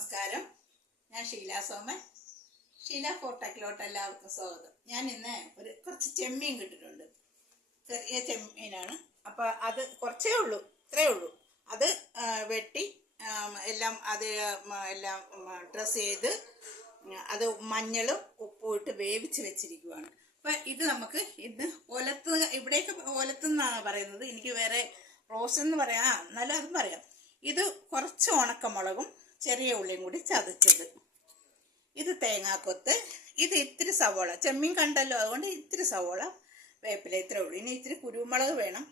നമസ്കാരം. ഞാൻ ഷീല സോമൻ. ഷീല ഫോട്ടോക്കിലോട്ട് എല്ലാവർക്കും സ്വാഗതം. ഞാൻ ഇന്ന് ഒരു കുറച്ച് ചെമ്മീൻ കിട്ടിയിട്ടുണ്ട്. ചെറിയ ചെമ്മീനാണ്. അപ്പോൾ അത് കുറച്ചേ ഉള്ളൂ ഇത്രയേ ഉള്ളൂ. അത് വെട്ടി എല്ലാം അത് എല്ലാം ഡ്രസ്സ് ചെയ്ത് അത് മഞ്ഞളും ഉപ്പും ഇട്ട് വേവിച്ച് വെച്ചിരിക്കുവാണ്. അപ്പം ഇത് നമുക്ക് ഇത് ഒലത്ത് ഇവിടെയൊക്കെ ഒലത്തെന്നാണ് പറയുന്നത്. എനിക്ക് വേറെ റോസ് എന്ന് പറയാം. എന്നാലും അതും പറയാം. ഇത് കുറച്ച് ഉണക്കമുളകും ചെറിയ ഉള്ളിയും കൂടി ചതച്ചത്. ഇത് തേങ്ങാക്കൊത്ത് ഇത് ഇത്തിരി സവോള. ചെമ്മീൻ കണ്ടല്ലോ അതുകൊണ്ട് ഇത്തിരി സവോള വേപ്പില ഇത്ര ഉള്ളി. ഇനി ഇത്തിരി കുരുമുളക് വേണം.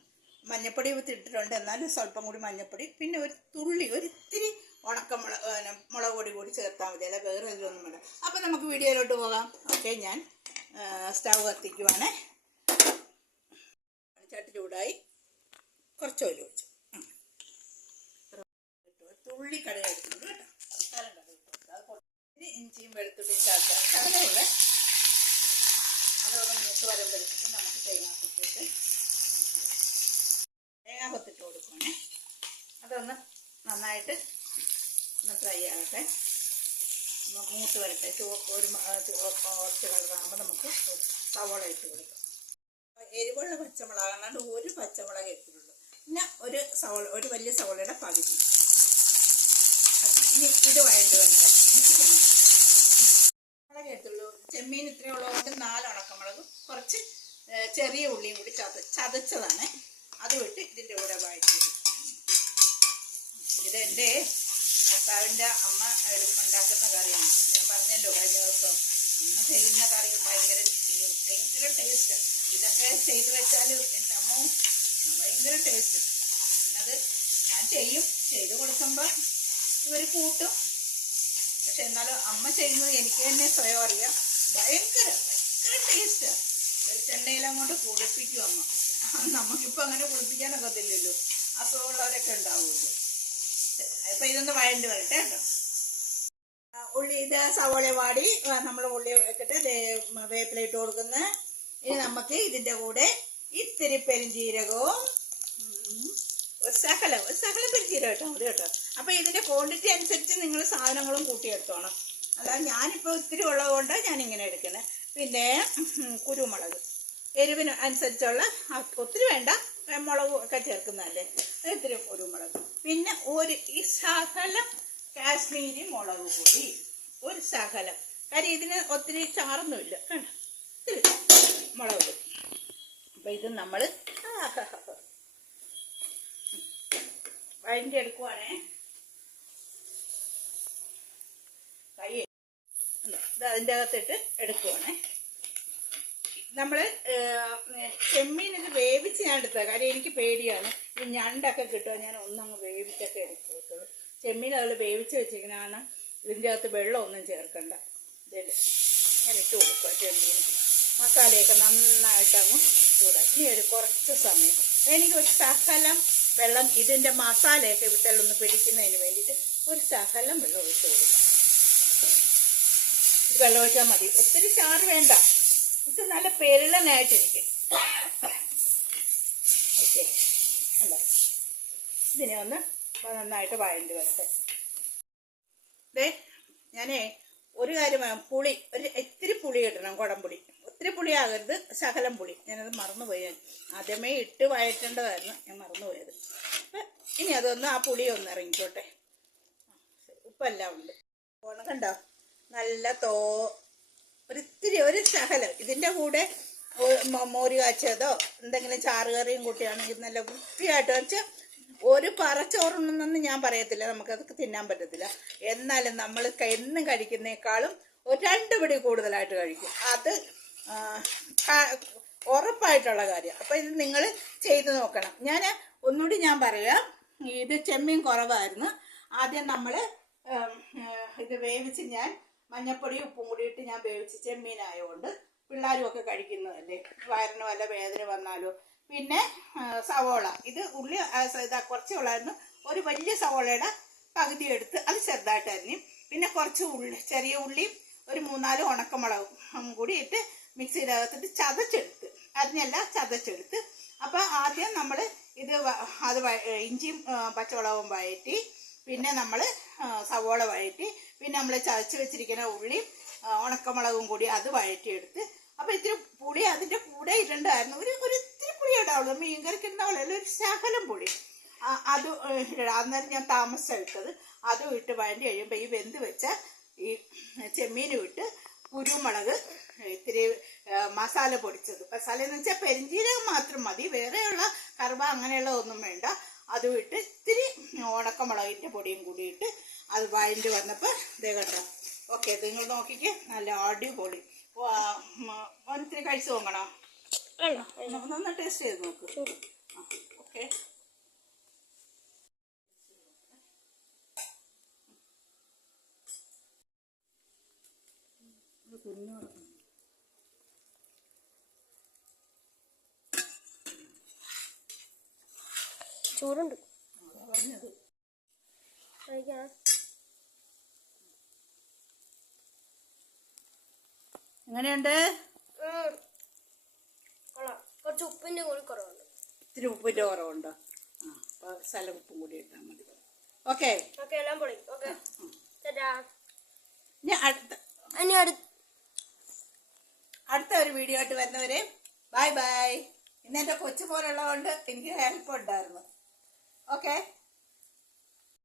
മഞ്ഞപ്പൊടി ഇട്ടിട്ടുണ്ട്. എന്നാലും സ്വല്പം കൂടി മഞ്ഞപ്പൊടി. പിന്നെ ഒരു തുള്ളി ഒരു ഇത്തിരി ഉണക്കമുളക് മുളക് പൊടി കൂടി ചേർത്താൽ മതി. അല്ല? വേറെ ഇതിലൊന്നും വേണ്ട. അപ്പം നമുക്ക് വീഡിയോയിലോട്ട് പോകാം. ഓക്കെ ഞാൻ സ്റ്റവ് കത്തിക്കുവാണേ. ചട്ടി ചൂടായി. കുറച്ച് ഓയിൽ ഒഴിച്ചു. തുള്ളി കടുക് എടുക്കുന്നത് കേട്ടോ ഇഞ്ചിയും വെളുത്തുള്ളിയും ചേർക്കാൻ ശകലമുള്ള അതോടെ മൂത്ത് വരുമ്പോഴത്തേക്കും നമുക്ക് തേങ്ങ കൊത്തിട്ട് തേങ്ങ കൊത്തിട്ട് കൊടുക്കണേ അതൊന്ന് നന്നായിട്ട് ഒന്ന് ഫ്രൈ ആകട്ടെ. ഒന്ന് മൂത്ത് വരട്ടെ. ഒരു കുറച്ച് കളറാകുമ്പോൾ നമുക്ക് സവോള ഇട്ട് കൊടുക്കാം. എരിവുള്ള പച്ചമുളക് ഒരു പച്ചമുളക് ഇട്ടിട്ടുള്ളൂ. പിന്നെ ഒരു സവോള ഒരു വലിയ സവോളയുടെ പകുതി. ഇത് വഴണ്ട് വരട്ടെ. മുളക് ചെമ്മീൻ ഇത്രയും നാല് ഉണക്കമുളകും. കുറച്ച് ചെറിയ ഉള്ളിയും കൂടി ചത ചതച്ചതാണ്. അത് വിട്ട് ഇതിന്റെ കൂടെ വഴറ്റിയത് ഇത് എന്റെ ഭർത്താവിന്റെ അമ്മ ഉണ്ടാക്കുന്ന കറിയാണ്. ഞാൻ പറഞ്ഞല്ലോ കഴിഞ്ഞ ദിവസം. അമ്മ ചെയ്യുന്ന കറി ഭയങ്കര ഭയങ്കര ടേസ്റ്റ് ഇതൊക്കെ ചെയ്ത് വെച്ചാൽ എന്റെ അമ്മ ഭയങ്കര ടേസ്റ്റ് അത് ഞാൻ ചെയ്യും. ചെയ്ത് കൊടുക്കുമ്പോൾ ഇവർ കൂട്ടും. പക്ഷെ എന്നാലും അമ്മ ചെയ്യുന്നത് എനിക്ക് തന്നെ സ്വയം അറിയാം. ഭയങ്കര ഭയങ്കര ടേസ്റ്റാണ് വെളിച്ചെണ്ണയിലും കൊണ്ട് കുളിപ്പിക്കും അമ്മ. നമുക്കിപ്പോൾ അങ്ങനെ കുളിപ്പിക്കാനൊക്കത്തില്ലല്ലോ അസുഖമുള്ളവരൊക്കെ ഉണ്ടാവുമല്ലോ. അപ്പം ഇതൊന്ന് വഴണ്ട് വരട്ടെ കേട്ടോ. ഉള്ളി ഇത് സവോള വാടി നമ്മൾ ഉള്ളി വെക്കട്ടെ വേപ്പിലിട്ട് കൊടുക്കുന്ന. ഇനി നമുക്ക് ഇതിന്റെ കൂടെ ഇത്തിരി പെരുംജീരകവും ശകലം ഒരു ശകലം പെരിഞ്ജീരകം കേട്ടോ? മതി കേട്ടോ. അപ്പൊ ഇതിന്റെ ക്വാണ്ടിറ്റി അനുസരിച്ച് നിങ്ങൾ സാധനങ്ങളും കൂട്ടിയെടുത്തോണം. അല്ലാതെ ഞാനിപ്പോൾ ഒത്തിരി ഉള്ളത് കൊണ്ട് ഞാൻ ഇങ്ങനെ എടുക്കുന്നത് പിന്നെ കുരുമുളക്. എരിവിന് അനുസരിച്ചുള്ള ഒത്തിരി വേണ്ട മുളക് ഒക്കെ ചേർക്കുന്നതല്ലേ? ഇത്തിരി കുരുമുളക്. പിന്നെ ഒരു ഈ ശകലം കാശ്മീരി മുളക് പൊടി. ഒരു ശകലം കാര്യം ഇതിന് ഒത്തിരി ചാറൊന്നുമില്ല. കണ്ടോ? ഇത്തിരി മുളക് പൊടി. അപ്പം ഇത് നമ്മൾ വഴണ്ടി എടുക്കുവാണേ. കൈ? ഇത് അതിന്റെ അകത്തിട്ട് എടുക്കുവാണേ നമ്മൾ ചെമ്മീൻ ഇത് വേവിച്ച് ഞാൻ എടുത്തത്. കാര്യം എനിക്ക് പേടിയാണ്. ഈ ഞണ്ടൊക്കെ കിട്ടുക ഞാൻ ഒന്നങ്ങ് വേവിച്ചൊക്കെ എടുത്തു ചെമ്മീൻ അതിൽ വേവിച്ച് വെച്ചിരിക്കുന്നതാണ്. ഇതിന്റെ അകത്ത് വെള്ളമൊന്നും ചേർക്കണ്ട. ഇതിൽ ഞാൻ ഇട്ട് കൊടുക്കുക ചെമ്മീൻ മസാലയൊക്കെ നന്നായിട്ട് അങ്ങ് ചൂടാക്കി ഇനി ഒരു കുറച്ച് സമയം. എനിക്ക് ഒരു ശകലം വെള്ളം ഇതിന്റെ മസാലയൊക്കെ വിട്ടലൊന്ന് പിടിക്കുന്നതിന് വേണ്ടിയിട്ട് ഒരു ശകലം വെള്ളം ഒഴിച്ച് കൊടുക്കാം. വെള്ളം ഒഴിച്ചാൽ മതി. ഒത്തിരി ചാറ് വേണ്ട. ഇത് നല്ല പെരുളനായിട്ടിരിക്കും ഓക്കെ. അല്ല ഇതിനെ ഒന്ന് നന്നായിട്ട് വഴണ്ടി വരട്ടെ. ദേ ഞാനേ ഒരു കാര്യം പുളി ഒരു ഇത്തിരി പുളി ഇടണം കുടംപുളി ഒത്തിരി പുളിയാകരുത് ശകലം പുളി. ഞാനത് മറന്നുപോയി. ഞാൻ ആദ്യമേ ഇട്ട് വഴറ്റേണ്ടതായിരുന്നു ഞാൻ മറന്നുപോയത്. ഇനി അതൊന്ന് ആ പുളി ഒന്ന് ഇറങ്ങിക്കോട്ടെ. ഉപ്പെല്ലാം ഉണ്ട്. കണ്ടോ? നല്ല തോ ഒരിത്തിരി ഒരു ശകലം. ഇതിന്റെ കൂടെ മോര് കാച്ചതോ എന്തെങ്കിലും ചാറുകറിയും കൂട്ടിയാണെങ്കിൽ നല്ല വൃത്തിയായിട്ട് വെച്ചാൽ ഒരു പറച്ചോറുണ്ടെന്നൊന്നും ഞാൻ പറയത്തില്ല നമുക്കതൊക്കെ തിന്നാൻ പറ്റത്തില്ല. എന്നാലും നമ്മൾ എന്നും കഴിക്കുന്നേക്കാളും ഒരു രണ്ട് പിടി കൂടുതലായിട്ട് കഴിക്കും. അത് ഉറപ്പായിട്ടുള്ള കാര്യം. അപ്പോൾ ഇത് നിങ്ങൾ ചെയ്ത് നോക്കണം. ഞാൻ ഒന്നുകൂടി ഞാൻ പറയാം. ഇത് ചെമ്മീൻ കുറവായിരുന്നു. ആദ്യം നമ്മൾ ഇത് വേവിച്ച് ഞാൻ മഞ്ഞപ്പൊടിയും ഉപ്പും കൂടി ഇട്ട് ഞാൻ വേവിച്ച് ചെമ്മീനായതുകൊണ്ട് പിള്ളേരും ഒക്കെ കഴിക്കുന്നതല്ലേ? വയറിന് വല്ല വേദന വന്നാലോ? പിന്നെ സവോള. ഇത് ഉള്ളി ഇതാ കുറച്ച് ഉള്ളായിരുന്നു. ഒരു വലിയ സവോളയുടെ പകുതി എടുത്ത് അത് ചെറുതായിട്ട് അരിഞ്ഞു പിന്നെ കുറച്ച് ഉള്ളി ചെറിയ ഉള്ളിയും ഒരു മൂന്നാൽ ഉണക്കമുളകും കൂടി ഇട്ട് മിക്സിയുടെ അകത്തിട്ട് ചതച്ചെടുത്ത്. അരിഞ്ഞല്ല ചതച്ചെടുത്ത്. അപ്പോൾ ആദ്യം നമ്മൾ ഇത് അത് ഇഞ്ചിയും ആ, പച്ചമുളകും വഴറ്റി പിന്നെ നമ്മൾ സവോള വഴറ്റി പിന്നെ നമ്മൾ ചതച്ച് വെച്ചിരിക്കുന്ന ഉള്ളിയും ഉണക്കമുളകും കൂടി അത് വഴറ്റിയെടുത്ത്. അപ്പം ഇത്തിരി പുളി അതിന്റെ കൂടെ ഇടണ്ടായിരുന്നു. ഒരു ഒരു ഇത്തിരി പുളി ഇടാവുള്ളൂ. മീൻ കറിക്ക് ഉണ്ടാവുള്ളൂ ഒരു ശകലം പുളി. അത്. അന്നേരം ഞാൻ താമസം ഇട്ടത് അതും ഇട്ട് വഴണ്ടി കഴിയുമ്പോൾ ഈ വെന്ത് വെച്ച ഈ ചെമ്മീനും ഇട്ട് കുരുമുളക് ഇത്തിരി മസാല പൊടിച്ചത്. മസാല എന്ന് വെച്ചാൽ പെരിഞ്ചീരകം മാത്രം മതി. വേറെയുള്ള കറുവ അങ്ങനെയുള്ള ഒന്നും വേണ്ട. അതും ഇട്ട് ഇത്തിരി ഉണക്കമുളകിന്റെ പൊടിയും കൂടി ഇട്ട് അത് വഴണ്ടി വന്നപ്പോൾ ഇതേ കണ്ടോ. ഓക്കെ നിങ്ങൾ നോക്കിക്ക്. നല്ല അടിപൊളി. ഒന്നിത്തിരി കഴിച്ചു നോക്കണോ? വേണ്ട ഒന്ന് ടേസ്റ്റ് ചെയ്ത് നോക്ക്. ഓക്കെ. ചൂടുണ്ട്. എങ്ങനെയുണ്ട്? കുറച്ച് ഉപ്പിന്റെ കൂടി കുറവുണ്ട്. ഇത്തിരി ഉപ്പിന്റെ കുറവുണ്ടോ? ആ സ്ഥലം ഉപ്പും കൂടി ഇട്ടാൽ മതി. ഓക്കെ. ഓക്കെ എല്ലാം പൊളി. ഓക്കെ. ചേട്ടാ. ഇനി അടുത്ത ഇനി അടുത്ത് അടുത്ത ഒരു വീഡിയോ ആയിട്ട് വരുന്നവരെ ബൈ ബൈ. ഇന്ന് എന്റെ കൊച്ചു പോലുള്ളതുകൊണ്ട് എനിക്ക് ഹെൽപ്പ് ഉണ്ടായിരുന്നു. ഓക്കെ